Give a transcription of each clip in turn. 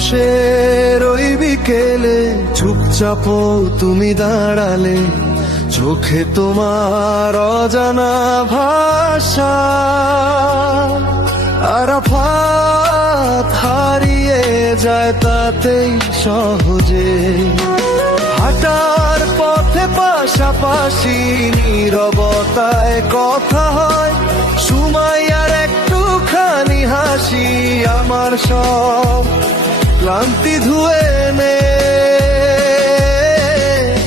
ক্যাম্পাসের ওই বিকেলে চুপচাপ তুমি দাঁড়ালে, চোখে তোমার অজানা ভাষা। আরাফাত হারিয়ে যায় তাতেই সহজে, হাঁটার পথে পাশাপাশি নীরবতায় কথা হয়। সুমাইয়ার একটুখানি হাসি আমার সব ক্লান্তি ধুয়ে নে।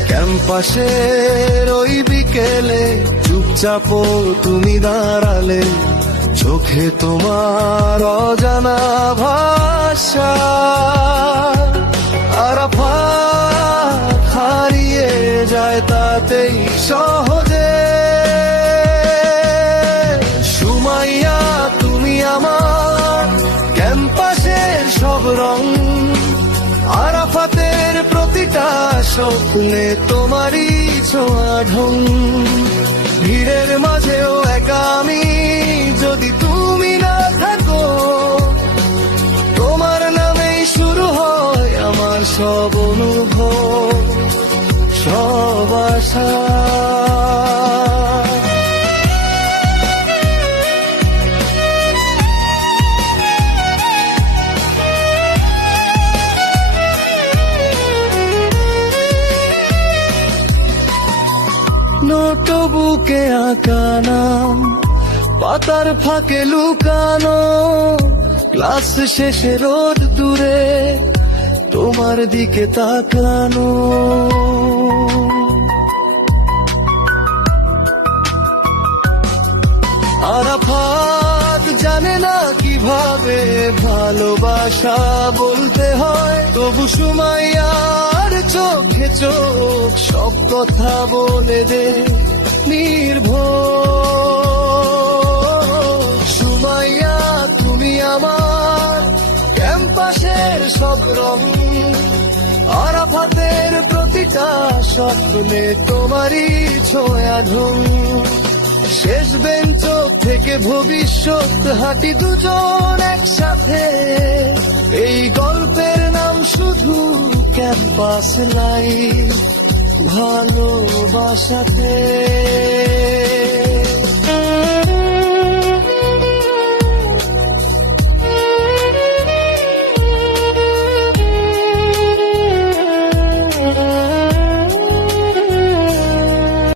ক্যাম্পাসের ওই বিকেলে চুপচাপ তুমি দাঁড়ালে, চোখে তোমার অজানা ভাষা। আরাফাত হারিয়ে যায় তাতেই সহজে। সুমাইয়া তুমি আমার ক্যাম্পাসের সব রং, আরাফাতের প্রতিটা স্বপ্নে তোমারই ছোঁয়া ঢং। ভিড়ের মাঝেও একা আমি যদি তুমি না থাকো, তোমার নামেই শুরু হয় আমার সব অনুভব, সব আশা। নোটবুকে আঁকা নাম, পাতার ফাঁকে লুকানো, ক্লাস শেষে রোদ দূরে তোমার দিকে তাকানো। আরাফাত জানে না কিভাবে ভালোবাসা বলতে হয়, তবু সুমাইয়ার চোখে চোখ সব কথা বলে দে নির্ভয়। সুমাইয়া তুমি আমার ক্যাম্পাসের সব রং, আরাফাতের প্রতিটা স্বপ্নে তোমারই ছোঁয়া ঢং। শেষ বেঞ্চ থেকে ভবিষ্যৎ হাঁটি দুজন একসাথে, এই গল্পের নাম শুধু ক্যাম্পাস লাইফ, ভালোবাসাতে।